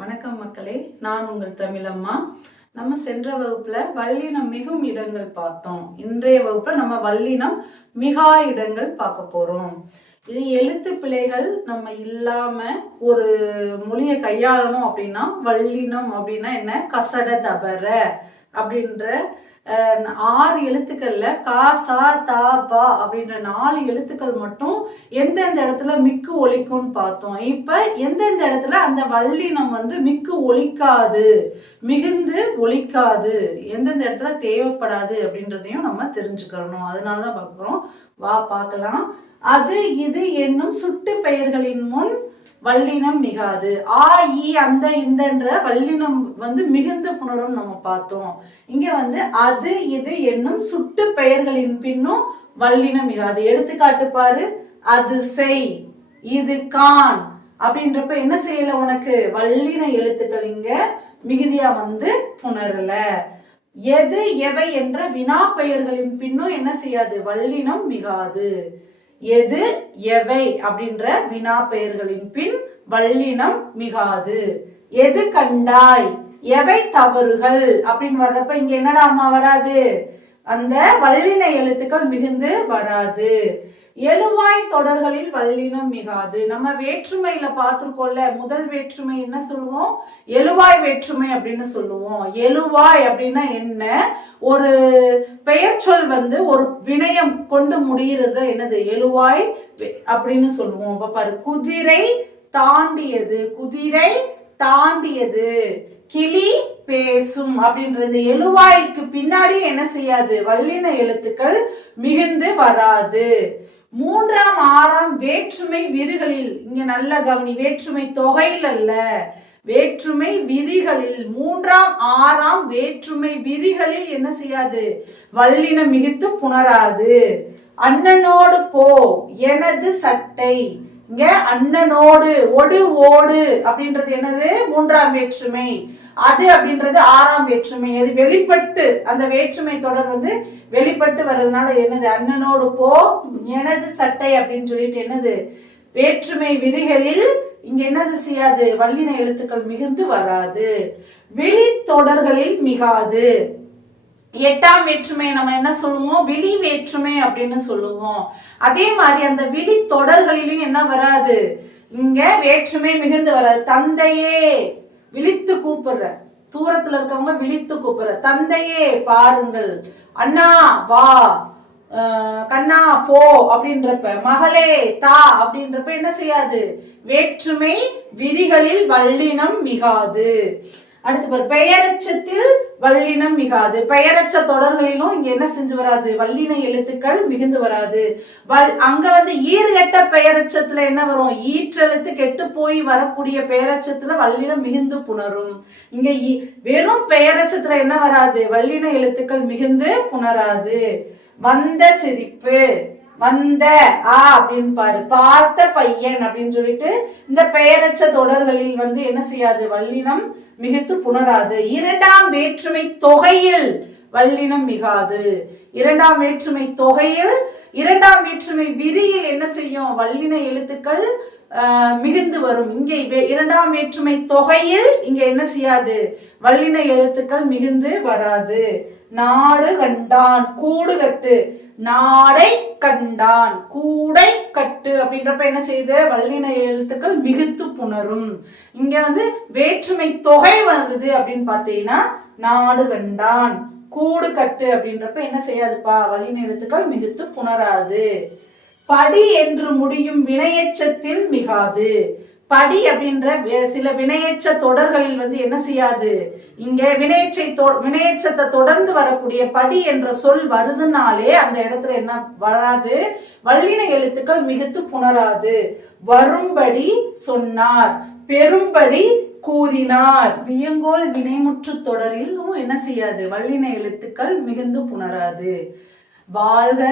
வணக்கம் மக்களே, நான் உங்கள் தமிழம்மா. நம்ம சென்ற வகுப்புல வல்லினம் மிகும் இடங்கள் பார்த்தோம். இன்றைய வகுப்புல நம்ம வல்லினம் மிகா இடங்கள் பார்க்க போறோம். இது எழுத்து பிழைகள் நம்ம இல்லாம ஒரு மொழியை கையாளணும் அப்படின்னா வல்லினம் அப்படின்னா என்ன, கசட தபர அப்படின்ற 6 எழுத்துக்கள்ல கா சா தா பா அப்படின்ற 4 எழுத்துக்கள் மட்டும் எந்தெந்த இடத்துல மிக்கு ஒலிக்கும்னு பார்த்தோம். இப்ப எந்தெந்த இடத்துல அந்த வல்லினம் மிக்கு ஒலிக்காது, மிகுந்து ஒலிக்காது, எந்தெந்த இடத்துல தேவைப்படாது அப்படின்றதையும் நம்ம தெரிஞ்சுக்கணும். அதனாலதான் பார்க்கிறோம். வா பார்க்கலாம். அது இது என்னும் சுட்டு பெயர்களின் முன் வல்லினம் மிகாது. ஆ ஈ அந்த இந்தன்ற வல்லினம் மிகுந்த புணரும் நம்ம பார்த்தோம். இங்க அது இது என்னும் சுட்டு பெயர்களின் பின்னும் வல்லினம் மிகாது. எடுத்துக்காட்டு பாரு. அது செய், இது கான் அப்படின்றப்ப என்ன செய்யல, உனக்கு வல்லின எழுத்துக்கள் இங்க மிகுதியா புணரல. எது எவை என்ற வினா பெயர்களின் பின்னும் என்ன செய்யாது, வல்லினம் மிகாது. எது எவை அப்படின்ற வினா பெயர்களின் பின் வல்லினம் மிகாது. எது கண்டாய், எவை தவறுகள் அப்படின்னு வர்றப்ப இங்க என்னடா அம்மா வராது, அந்த வல்லின எழுத்துக்கள் மிகுந்து வராது. எழுவாய் தொடர்களில் வல்லினம் மிகாது. நம்ம வேற்றுமையில பார்த்திருக்கோம்ல, முதல் வேற்றுமை என்ன சொல்லுவோம், எழுவாய் வேற்றுமை அப்படின்னு சொல்லுவோம். எழுவாய் அப்படின்னா என்ன, ஒரு பெயர் சொல் ஒரு வினயம் கொண்டு முடிகிறது என்னது, எழுவாய் அப்படின்னு சொல்லுவோம். இப்ப பாரு, குதிரை தாண்டியது, குதிரை தாண்டியது. கிளி பேசும் அப்படின்றது எழுவாய்க்கு பின்னாடி என்ன செய்யாது, வல்லின எழுத்துக்கள் மிகுந்து வராது. 3ஆம் 6ஆம் வேற்றுமை விரிகளில், இங்க நல்ல கவனி, வேற்றுமை தொகையில் அல்ல, வேற்றுமை விரிகளில், 3ஆம் 6ஆம் வேற்றுமை விரிகளில் என்ன செய்யாது, வல்லினம் மிகுத்து புணராது. அண்ணனோடு போ, எனது சட்டை. இங்க அண்ணனோடு, ஒடு ஓடு அப்படின்றது என்னது, 3ஆம் வேற்றுமை. அது அப்படின்றது 6ஆம் வேற்றுமை. அது வெளிப்பட்டு, அந்த வேற்றுமை தொடர் வெளிப்பட்டு வர்றதுனால என்னது, அண்ணனோடு போ, எனது சட்டை அப்படின்னு சொல்லிட்டு என்னது, வேற்றுமை விதிகளில் இங்க என்னது செய்யாது, வல்லின எழுத்துக்கள் மிகுந்து வராது. விழி தொடர்களில் மிகாது. 8ஆம் வேற்றுமையை நம்ம என்ன சொல்லுவோம், விழி வேற்றுமை அப்படின்னு சொல்லுவோம். அதே மாதிரி அந்த விழி தொடர்களிலும் என்ன வராது, இங்க வேற்றுமை மிகுந்து வராது. தந்தையே விழித்து கூப்பிடுற, தூரத்துல இருக்கவங்க விழித்து கூப்பிடுற, தந்தையே பாருங்கள், அண்ணா வா, கண்ணா போ அப்படின்றப்ப, மகளே தா அப்படின்றப்ப என்ன செய்யாது, வேற்றுமை விதிகளில் வல்லினம் மிகாது. அடுத்து பாரு, பெயரச்சத்தில் வல்லினம் மிகாது. பெயரச்ச தொடர்களிலும் இங்க என்ன செஞ்சு வராது, வல்லின எழுத்துக்கள் மிகுந்து வராது. அங்க ஈறுகெட்ட பெயரச்சத்துல என்ன வரும், ஈற்றெழுத்து கெட்டு போய் வரக்கூடிய பெயரச்சத்துல வல்லினம் மிகுந்து புணரும். இங்க வெறும் பெயரச்சத்துல என்ன வராது, வல்லின எழுத்துக்கள் மிகுந்து புணராது. வந்த சிரிப்பு, வந்த அப்படின்னு பாரு, பார்த்த பையன் அப்படின்னு சொல்லிட்டு இந்த பெயரச்ச தொடர்களில் என்ன செய்யாது, வல்லினம் மிகுத்து புணராது. 2ஆம் வேற்றுமை தொகையில் வல்லினம் மிகாது. 2ஆம் வேற்றுமை தொகையில், 2ஆம் வேற்றுமை விதியில் என்ன செய்யும், வல்லின எழுத்துக்கள் மிகுந்து வரும். இங்கே 2ஆம் வேற்றுமை தொகையில் இங்க என்ன செய்யாது, வல்லின எழுத்துக்கள் மிகுந்து வராது. நாடு கண்டான், கூடு கட்டு, நாடை கண்டான், கூடை கட்டு அப்படின்றப்ப என்ன செய்யுது, வல்லின எழுத்துக்கள் மிகுத்து புணரும். இங்க வேற்றுமை தொகை வருது அப்படின்னு பாத்தீங்கன்னா, நாடு கண்டான், கூடு கட்டு அப்படின்றப்ப என்ன செய்யாதுப்பா, வல்லின எழுத்துக்கள் மிகுத்து புணராது. படி என்று முடியும் வினையச்சத்தில் மிகாது. படி அப்படின்ற சில வினையச்ச தொடர்களில் என்ன செய்யாது, இங்க வினையச்சத்தை தொடர்ந்து வரக்கூடிய படி என்ற சொல் வருதுனாலே அந்த இடத்துல என்ன வராது, வல்லின எழுத்துக்கள் மிகுத்து புணராது. வரும்படி சொன்னார், பெரும்படி கூறினார். வியங்கோல் வினைமுற்று தொடரிலும் என்ன செய்யாது, வல்லின எழுத்துக்கள் மிகுந்து புணராது. வாழ்க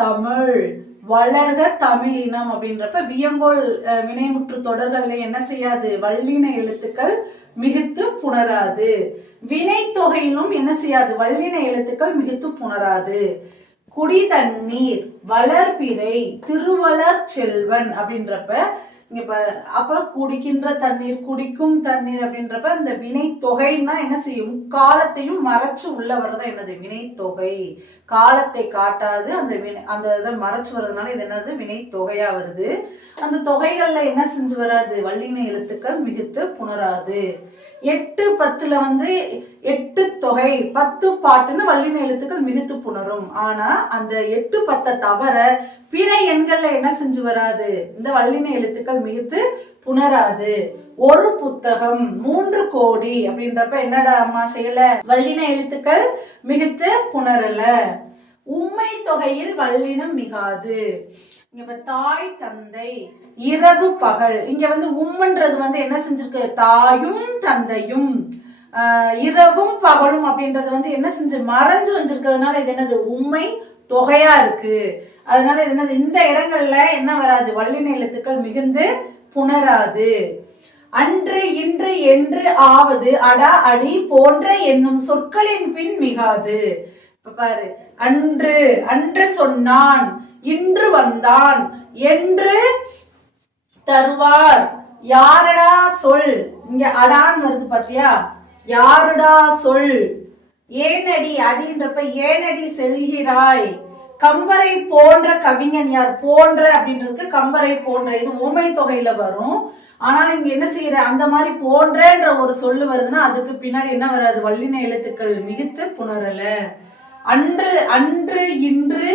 தமிழ், வளர்க தமிழினம் அப்படின்றப்ப வியங்கோல் வினைமுற்று தொடர்கள்ல என்ன செய்யாது, வல்லின எழுத்துக்கள் மிகுத்து புணராது. வினை தொகையிலும் என்ன செய்யாது, வல்லின எழுத்துக்கள் மிகுத்து புணராது. குடி தண்ணீர், வளர்பிறை, திருவளர் செல்வன் அப்படின்றப்ப இங்க அப்ப குடிக்கின்ற தண்ணீர், குடிக்கும் தண்ணீர் அப்படின்றப்ப இந்த வினை தொகைன்னா என்ன செய்யும், காலத்தையும் மறைச்சு உள்ள வர்றதா என்னது வினை தொகை. காலத்தை காட்டாது அந்த இதை மறைச்சு வர்றதுனால இது என்னது வினை தொகையா வருது. அந்த தொகைகள்ல என்ன செஞ்சு வராது, வல்லின எழுத்துக்கள் மிகுத்து புணராது. 8 10ல 8 தொகை 10 பாட்டுன்னு வல்லின எழுத்துக்கள் மிகுத்து புணரும். ஆனா அந்த 8 10 தவிர பிற எண்கள்ல என்ன செஞ்சு வராது, இந்த வல்லின எழுத்துக்கள் மிகுத்து புணராது. ஒரு புத்தகம் 3 கோடி அப்படின்றப்ப என்னடா அம்மா செய்யல, வல்லின எழுத்துக்கள் மிகுத்து புணரல. உம்மை தொகையில் வல்லினம் மிகாது. இங்க தாய் தந்தை இரவு பகல், இங்க உம்ன்றது என்ன செஞ்சிருக்கு, தாயும் தந்தையும் இரவும் பகலும் அப்படின்றது என்ன செஞ்சு மறைஞ்சு வந்திருக்கிறதுனால இது என்னது உம்மை தொகையா இருக்கு. அதனால இது என்னது இந்த இடங்கள்ல என்ன வராது, வல்லின எழுத்துக்கள் மிகுந்து புணராது. அன்று இன்று என்று ஆவது அடா அடி போன்ற என்னும் சொற்களின் பின் மிகாது. இப்ப பாரு, அன்று அன்று சொன்னான், இன்று வந்தான், என்று தருவார், யாரடா சொல், இங்க அடான் வருது பாத்தியா, யாருடா சொல், ஏனடி அடின்றப்ப ஏனடி செல்கிறாய், கம்பரை போன்ற கவிஞன் யார், போன்ற அப்படின்றதுக்கு கம்பரை போன்ற இது உமை தொகையில வரும். ஆனால் இங்க என்ன செய்யற, அந்த மாதிரி போன்றன்ற ஒரு சொல்லு வருதுன்னா அதுக்கு பின்னாடி என்ன வராது, வல்லின எழுத்துக்கள் மிகுத்து புணரல. அன்று அன்று இன்று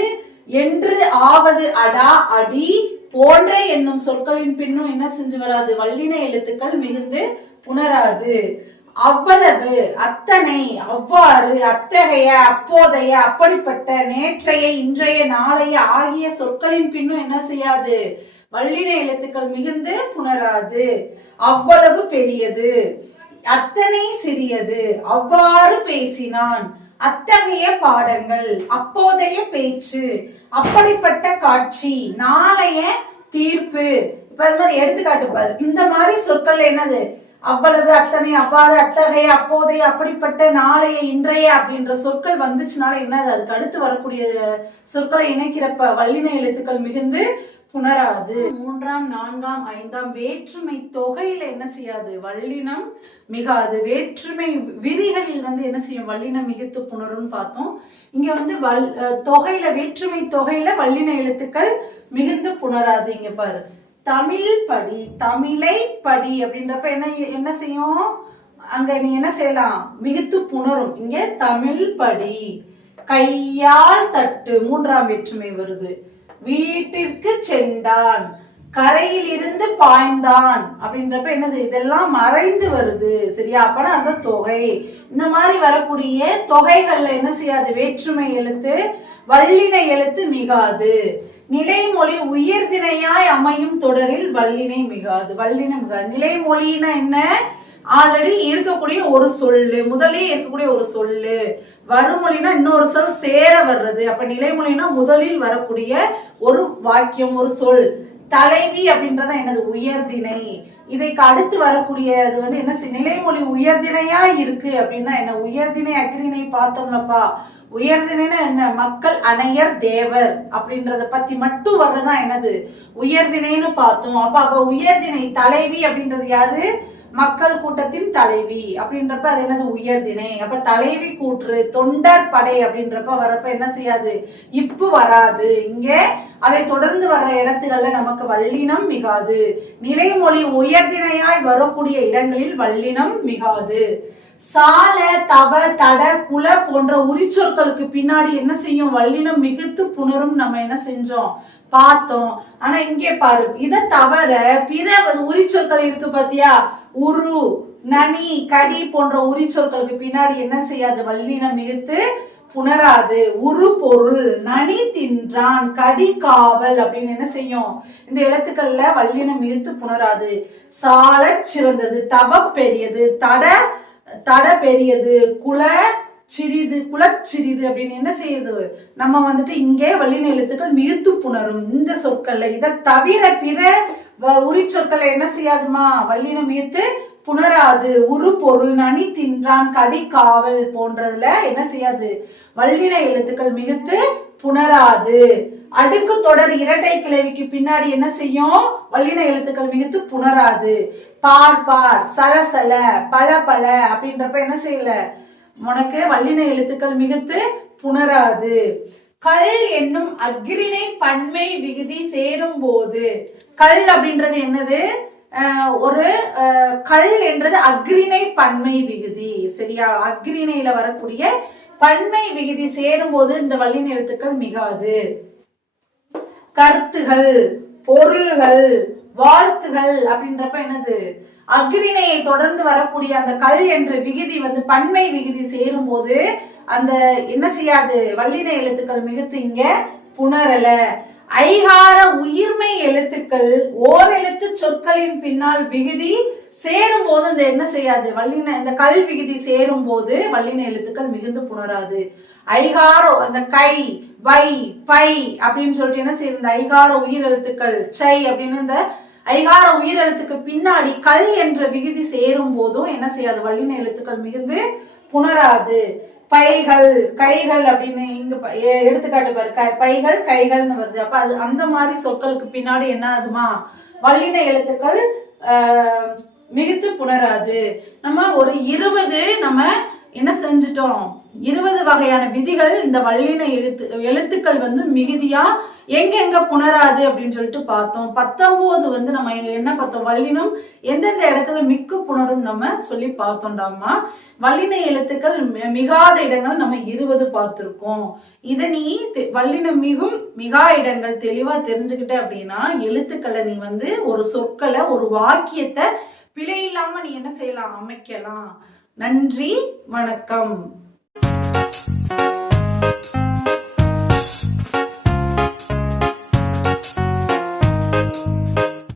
என்று ஆவது அடா அடி போன்ற என்னும் சொற்களின் பின்னும் என்ன செஞ்சு வராது, வல்லின எழுத்துக்கள் மிகுந்து புணராது. அவ்வளவு அத்தனை அவ்வாறு அத்தகைய அப்போதைய அப்படிப்பட்ட நேற்றைய இன்றைய நாளைய ஆகிய சொற்களின் பின்னும் என்ன செய்யாது, வல்லின எழுத்துக்கள் மிகுந்து புணராது. அவ்வளவு பெரியது, அத்தனை சிறியது, அவ்வாறு பேசினான், அத்தகைய பாடங்கள், அப்போதைய பேச்சு, அப்படிப்பட்ட காட்சி, நாளைய தீர்ப்பு. இப்ப இது மாதிரி எடுத்துக்காட்டு பாரு, இந்த மாதிரி சொற்கள் என்னது, அவ்வளவு அத்தனை அவ்வாறு அத்தகைய அப்போதைய அப்படிப்பட்ட நாளைய இன்றைய அப்படின்ற சொற்கள் வந்துச்சுனால என்னது, அதுக்கு அடுத்து வரக்கூடிய சொற்களை இணைக்கிறப்ப வல்லின எழுத்துக்கள் மிகுந்து புணராது. 3ஆம் 4ஆம் 5ஆம் வேற்றுமை தொகையில என்ன செய்யாது, வல்லினம் மிகாது. வேற்றுமை விதிகளில் என்ன செய்யும், வல்லினம் மிகுத்து புணரும் பார்த்தோம். இங்க தொகையில வேற்றுமை தொகையில வல்லின எழுத்துக்கள் மிகுந்து புணராது. இங்க பாரு, தமிழ் படி, தமிழை படி அப்படின்றப்ப என்ன செய்யும், அங்க நீ என்ன செய்யலாம், மிகுத்து புணரும். இங்க தமிழ் படி. கையால் தட்டு 3ஆம் வேற்றுமை வருது. வீட்டிற்கு சென்றான், கரையில் இருந்து பாய்ந்தான் அப்படின்றப்ப என்னது, இதெல்லாம் மறைந்து வருது. சரியா, அப்பனா அந்த தொகை. இந்த மாதிரி வரக்கூடிய தொகைகள்ல என்ன செய்யாது, வேற்றுமை எழுத்து வல்லின எழுத்து மிகாது. நிலைமொழி உயர்திணையாய் அமையும் தொடரில் வல்லினை மிகாது. வல்லினம் மிகாது. நிலைமொழின்னா என்ன, ஆல்ரெடி இருக்கக்கூடிய ஒரு சொல்லு, முதலே இருக்கக்கூடிய ஒரு சொல்லு. வருமொழினா இன்னொரு சொல் சேர வர்றது. அப்ப நிலைமொழினா முதலில் வரக்கூடிய ஒரு வாக்கியம், ஒரு சொல். தலைவி அப்படின்றத என்னது, உயர்திணை. இதைக்கு அடுத்து வரக்கூடியது என்ன, நிலைமொழி உயர்திணையா இருக்கு அப்படின்னா என்ன, உயர்திணை அக்ரிணை பார்த்தோம்லப்பா. உயர்திணைன்னா என்ன, மக்கள் அணையர் தேவர் அப்படின்றத பத்தி மட்டும் வர்றதுதான் என்னது உயர்திணைன்னு பார்த்தோம். அப்ப உயர்திணை தலைவி அப்படின்றது யாரு, மக்கள் கூட்டத்தின் தலைவி அப்படின்றப்ப அது என்னது, உயர்திணை. அப்ப தலைவி கூற்று தொண்டர் படை அப்படின்றப்ப வரப்ப என்ன செய்யாது, இப்பு வராது. இங்க அதை தொடர்ந்து வர்ற இடத்துகள்ல நமக்கு வல்லினம் மிகாது. நிலைமொழி உயர்திணையாய் வரக்கூடிய இடங்களில் வல்லினம் மிகாது. சால தவ தட குல போன்ற உரிச்சொற்களுக்கு பின்னாடி என்ன செய்யும், வல்லினம் மிகுத்து புணரும். நம்ம என்ன செஞ்சோம் பார்த்தோம். ஆனா இங்கே பாரு, இதை தவிர பிற உரிச்சொற்கள் இருக்கு பாத்தியா, உரு நனி கடி போன்ற உரிச்சொற்களுக்கு பின்னாடி என்ன செய்யாது, வல்லினம் மிகுத்து புணராது. உரு பொருள், நனி தின்றான், கடி காவல் அப்படின்னு என்ன செய்யும், இந்த எழுத்துக்கள்ல வல்லினம் மிகுத்து புணராது. சால சிறந்தது, தவ பெரியது, தட பெரியது, குல சிறிது, குலச்சிறிது அப்படின்னு என்ன செய்யுது, நம்ம இங்கே வல்லின எழுத்துக்கள் மிகுத்து புணரும் இந்த சொற்கள்ல. இதை தவிர பிற உரிச்சொற்கள் என்ன செய்யாதுமா, வல்லினம் மிகுத்து புணராது. உரு பொருள், நனி தின்றான், கடி காவல் போன்றதுல என்ன செய்யாது, வல்லின எழுத்துக்கள் மிகுத்து புணராது. அடுக்கு தொடர் இரட்டை கிளவிக்கு பின்னாடி என்ன செய்யும்? வல்லின எழுத்துக்கள் மிகுத்து புணராது. பார் பார், சலசல, பல பல அப்படின்றப்ப என்ன செய்யல? உனக்கு வல்லின எழுத்துக்கள் மிகுத்து புணராது. கல் என்னும் அக்ரிணை பன்மை விகுதி சேரும் போது, கல் அப்படின்றது என்னது? ஒரு கல் என்றது அக்ரிணை பன்மை விகுதி. சரியா? அக்ரிணையில வரக்கூடிய பன்மை விகுதி சேரும் போது இந்த வல்லின எழுத்துக்கள் மிகாது. கருத்துகள், பொருள்கள், வாழ்த்துகள் அப்படின்றப்ப என்னது? அக்ரிணையை தொடர்ந்து வரக்கூடிய அந்த கல் என்ற விகுதி பன்மை விகுதி சேரும் போது அந்த என்ன செய்யாது? வல்லின எழுத்துக்கள் மிகுத்து இங்க புணரல. ஐகார உயிர்மை எழுத்துக்கள் ஓரெழுத்து சொற்களின் பின்னால் விகுதி சேரும் போது இந்த என்ன செய்யாது? வல்லின இந்த கல் விகுதி சேரும் போது வல்லின எழுத்துக்கள் மிகுந்து புணராது. ஐகாரோ அந்த கை, வை, பை அப்படின்னு சொல்லிட்டு என்ன செய்யுது? இந்த ஐகார உயிர் எழுத்துக்கள் சை அப்படின்னு இந்த ஐகார உயிர் எழுத்துக்கு பின்னாடி கல் என்ற விகுதி சேரும் போதும் என்ன செய்யாது? வல்லின எழுத்துக்கள் மிகுந்து புணராது. பைகள், கைகள் அப்படின்னு இங்க எடுத்துக்காட்டு பாரு. பைகள், கைகள்னு வருது. அப்ப அது அந்த மாதிரி சொற்களுக்கு பின்னாடி என்ன ஆகுமா? வல்லின எழுத்துக்கள் மிகுத்து புணராது. நம்ம ஒரு 20 நம்ம என்ன செஞ்சிட்டோம்? 20 வகையான விதிகள் இந்த வல்லின எழுத்துக்கள் மிகுதியா எங்க புணராது அப்படின்னு சொல்லிட்டு பார்த்தோம். 19 நம்ம என்ன பார்த்தோம்? வல்லினம் எந்தெந்த இடத்துல மிக்கு புணரும் நம்ம சொல்லி பார்த்தோம்டாமா. வல்லின எழுத்துக்கள் மிகாத இடங்கள் நம்ம 20 பார்த்திருக்கோம். இதை நீ வல்லினம் மிகும் மிகா இடங்கள் தெளிவா தெரிஞ்சுக்கிட்ட அப்படின்னா எழுத்துக்களை நீ ஒரு சொற்களை ஒரு வாக்கியத்தை பிழை இல்லாம நீ என்ன செய்யலாம்? அமைக்கலாம். நன்றி, வணக்கம்.